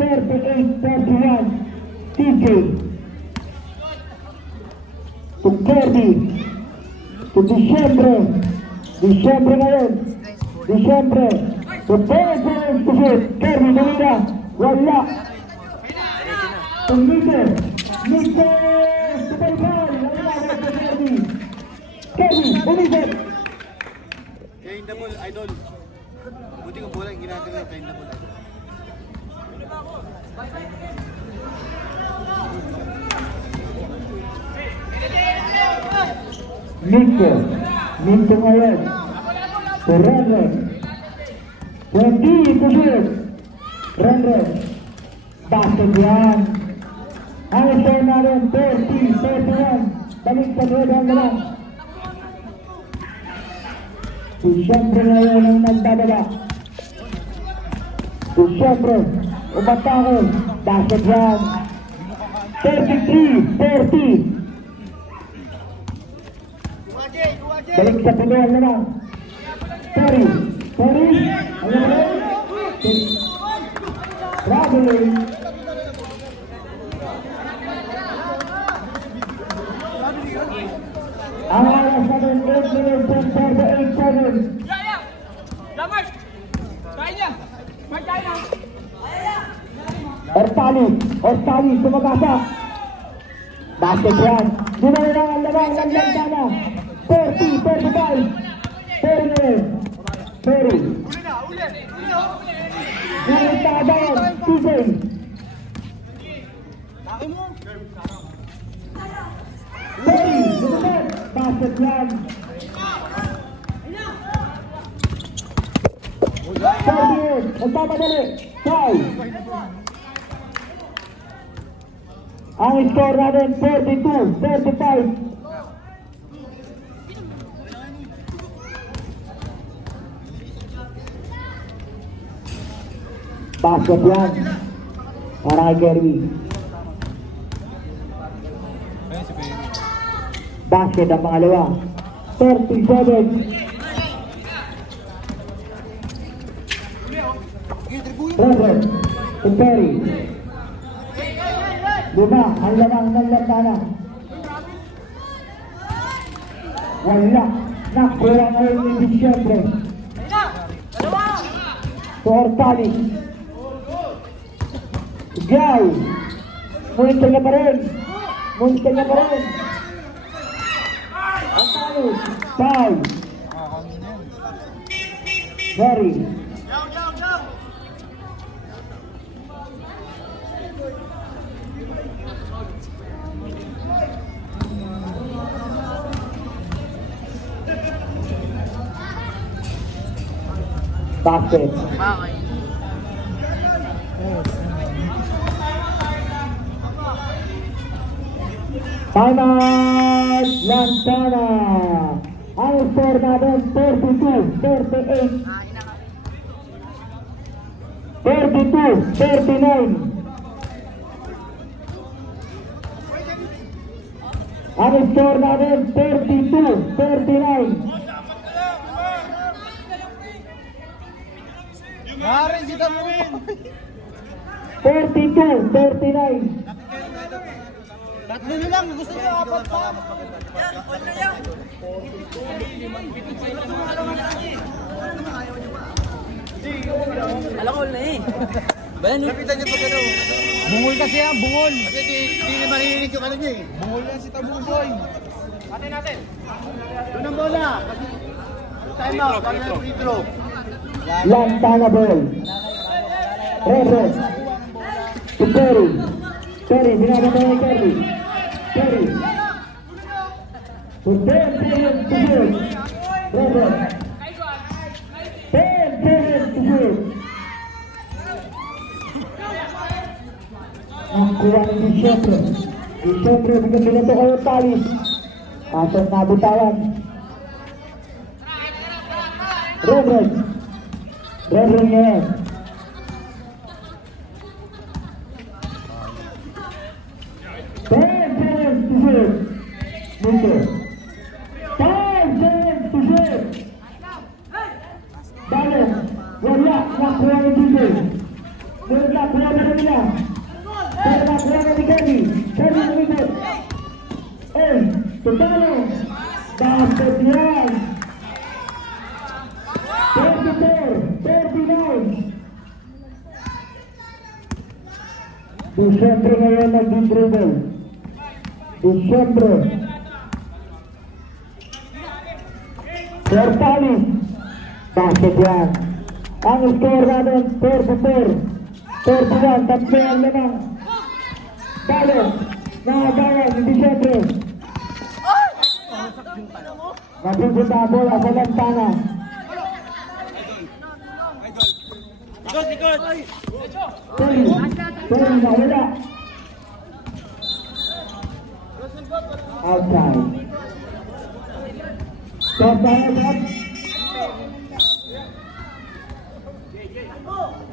38-31. TJ. To Kirby. To Disyembre. Disyembre ngayon. Disyembre. To Kirby to shoot. Kirby Domina. Wala. To Nite. Nite. To Baybay. Wala to Kirby. Kirby. Domina. Kaya yung double, idol. Buti kong bola yung ginagawa kaya yung double, idol. Nito ngayon. To Renren. 20 to shoot. Renren. Basket yan. Ang score natin 30-31. Balik sa Renren na lang. Disyembre ngayon ang nagdadala. Disyembre. Umatake. Basket yan. 33-30. Balik sa Pinoy na lang. Terry. Ano na lang? Traveling. Ang alas natin 8 minutes and 48 seconds. Lamar! Kaya niya! Ortali, sumagasa. Basket yan. Di ba na lang ang lamang ng lantana? 30-35. Terry. Ngayon tagadayan. TJ. Terry. Lumagat. Basket yan. Terry. Magpapadali. Foul. Ang score natin 42-35. Basket yan. Para kay Kirby. Basket ang pangalawa. 37. Reverend. To Perry. Lima. Ang lamang ng lantana. Wala. Nakuha ngayon ni Disyembre. To Ortali. Gay. Munta niya pa rin. Ortali. Foul. Perry. Basket. Timeout Lantana. Ang score natin 32-38. 32-39. Ang score natin 32-39. Maaaring kita mo rin! 42-39. Tatlo nyo lang, gusto nyo apat pa! Yan, on na yan! Alam ko na eh. Bayan Lapitan nyo pag ano. Bungol kasi yan, bungol. Kasi di na marinig yung ano nyo eh. Bungol yan si Tabuboy. natin. Doon ang bola! Time out, kami na free throw. Lantana ball. Reverend. To Perry. Binabata kay Perry. To 10 seconds to shoot. Reverend. 10 seconds to shoot. Nakuha ni Disyembre. Bigyan binato kayo talis. Asang nabutawan. Reverend ngayon. Wala, nakuha ni DJ. sa kanila. Para makuha ni Kirby. Kirby lumipot. Tutalo. Basket yan. 34-39. Disyembre ngayon nag-dribble. Disyembre. Cortalis. Basket yan. Ang score natin 34-41. Tatlo ang lamang. Balo. Nakagawan ni Disyembre. Napupunta ang bola sa lantana. Terry nawala. Outside. Stop tayo, stop.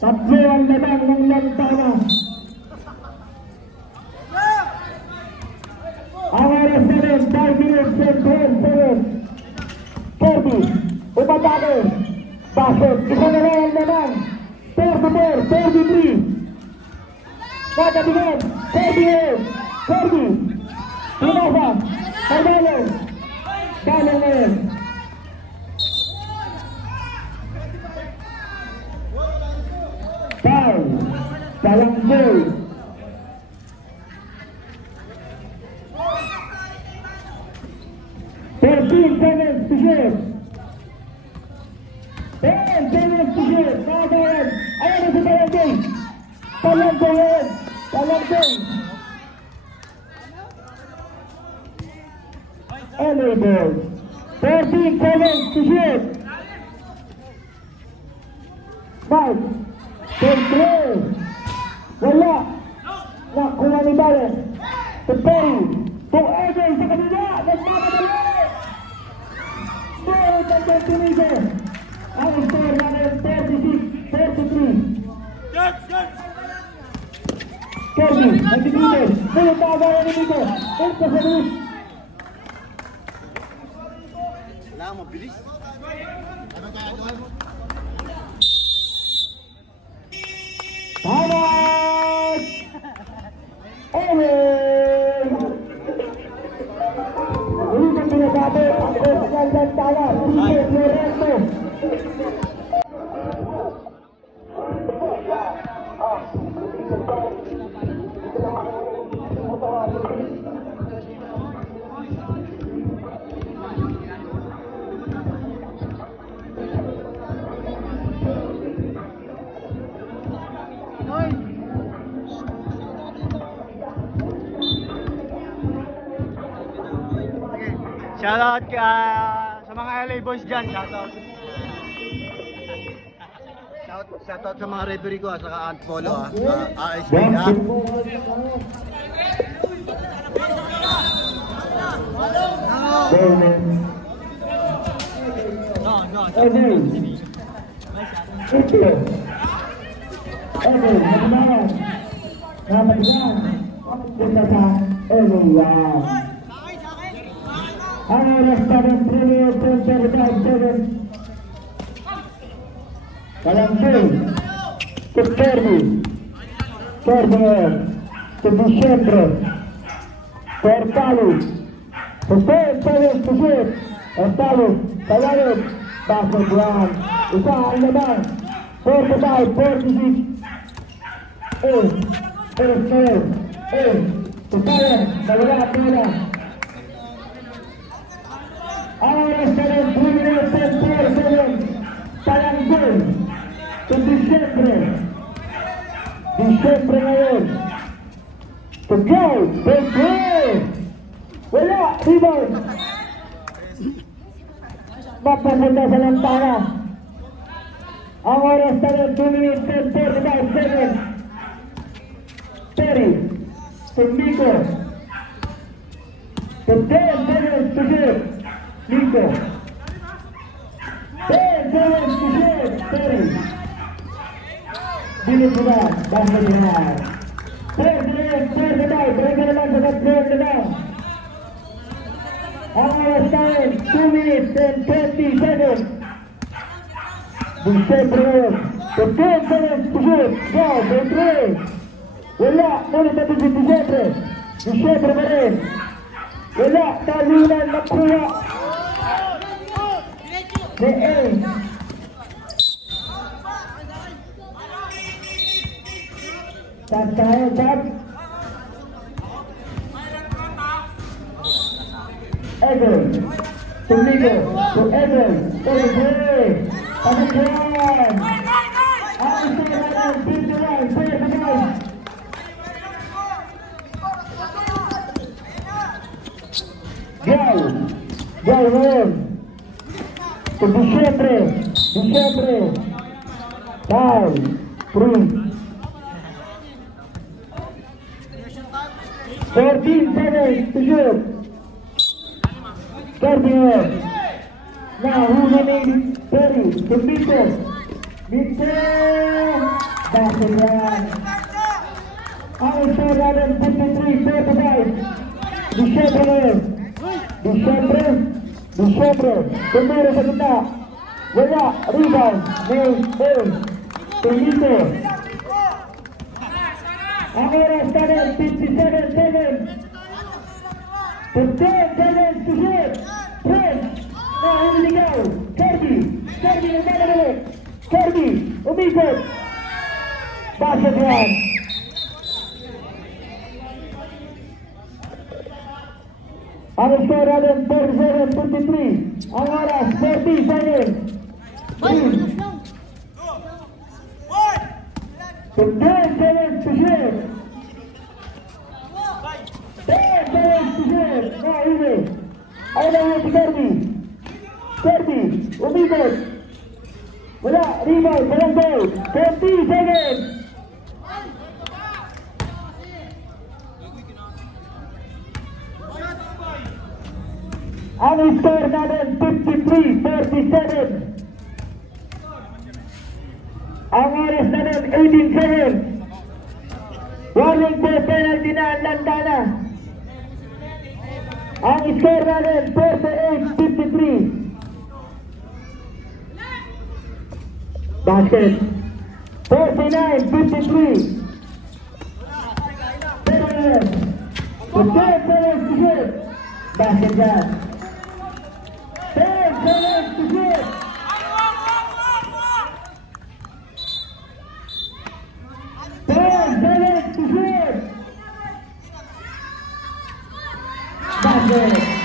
Tatlo ang lamang ng lantana. Ang oras na rin, 5 minutes and 12 seconds. Kirby, umatake. Basket, isa na lang ang lamang. 34-33. Nagabigyan, Kirby ngayon. Kirby, pinasa, Carvalho. Kalo ngayon. Foul, sayang goal. Seconds to shoot. 10 seconds to shoot. Nakagawan. Ayan na si Palangkay. Palangkay ngayon. Palangkay. LA ball. 14 seconds to shoot. 5. Control. Wala. Nakuha ni Bale. To Perry. To Edel sa kanila. Nagmamadali. Ang score natin 36-33. Kirby, nagtitipid. Ngayon tagawa ni Nico. Ito sa Luis. Kailangan mabilis. Timeout! Owen! Ulit ang sinasabi ang personal ng tala. Sige, Lorenzo. Shoutout sa mga LA boys dyan, shoutout. Shoutout sa mga referee ko, saka Ant Polo, ASB, Ang oras pa ng 3.35 Palangkay to Kirby. Kirby to Disyembre. Cortalis to 10 seconds to shoot. Cortalis, Tagalog, basket one. Isa ang naman. 45-46. To Tayan, nawala at wala. Ang oras pa ng 3 minutes and 4 seconds. Palangkay to Disyembre. Disyembre ngayon. To go! Wala! Rebound! Mapapunta sa lantana. Ang oras na ng 2 minutes and 45 seconds. Terry to Nico. To 10 seconds to shoot. Nico. 10 seconds to shoot. Terry. Bilis na. Basket na. 10 minutes, 35. Break na naman sa tatlo na lang. Ang oras tayo, 2 minutes and 20 seconds. Disyembre ngayon, to 15 seconds to shoot. Go, for 3. Wala, ngunit natin si Disyembre. Disyembre pa rin. Wala, talunan, nakuha. Si A. Tag tayo, tag. Evan. Tumigo. To Evan. To the play. Pagkakuan. Ang sarap ng 51. Player the guys. Go. Go ngayon. To Disyembre. Disyembre. Foul. 3. 14 seconds to shoot. Cardigan. Now who's running? Perry. To Victor. Victor. Basket run. Ang natin 53-45. Disyembre. Disyembre. Disyembre. Tumira sa gitna. Wala. Rebound. Name. Tumito. Ang oras natin 57 seconds. 15 seconds to shoot. Press. Nahiligaw. Kirby. Kirby ang manabalik. Kirby. Umikot. Basket run. Ang score natin 47-53. Ang oras 40 seconds. 10 seconds to shoot. 10 seconds to shoot. Nahili. Ay na si Kirby. Kirby. Umikot. Wala. Rebound. Walang goal. 20 seconds. Ang score natin 53-47. Ang oras natin 18 seconds. Warning po, penalty na ang Lantana. Ang score natin 48-53. Basket 49-53. 10 seconds to shoot. Basket dyan. 10 seconds to shoot. Basket.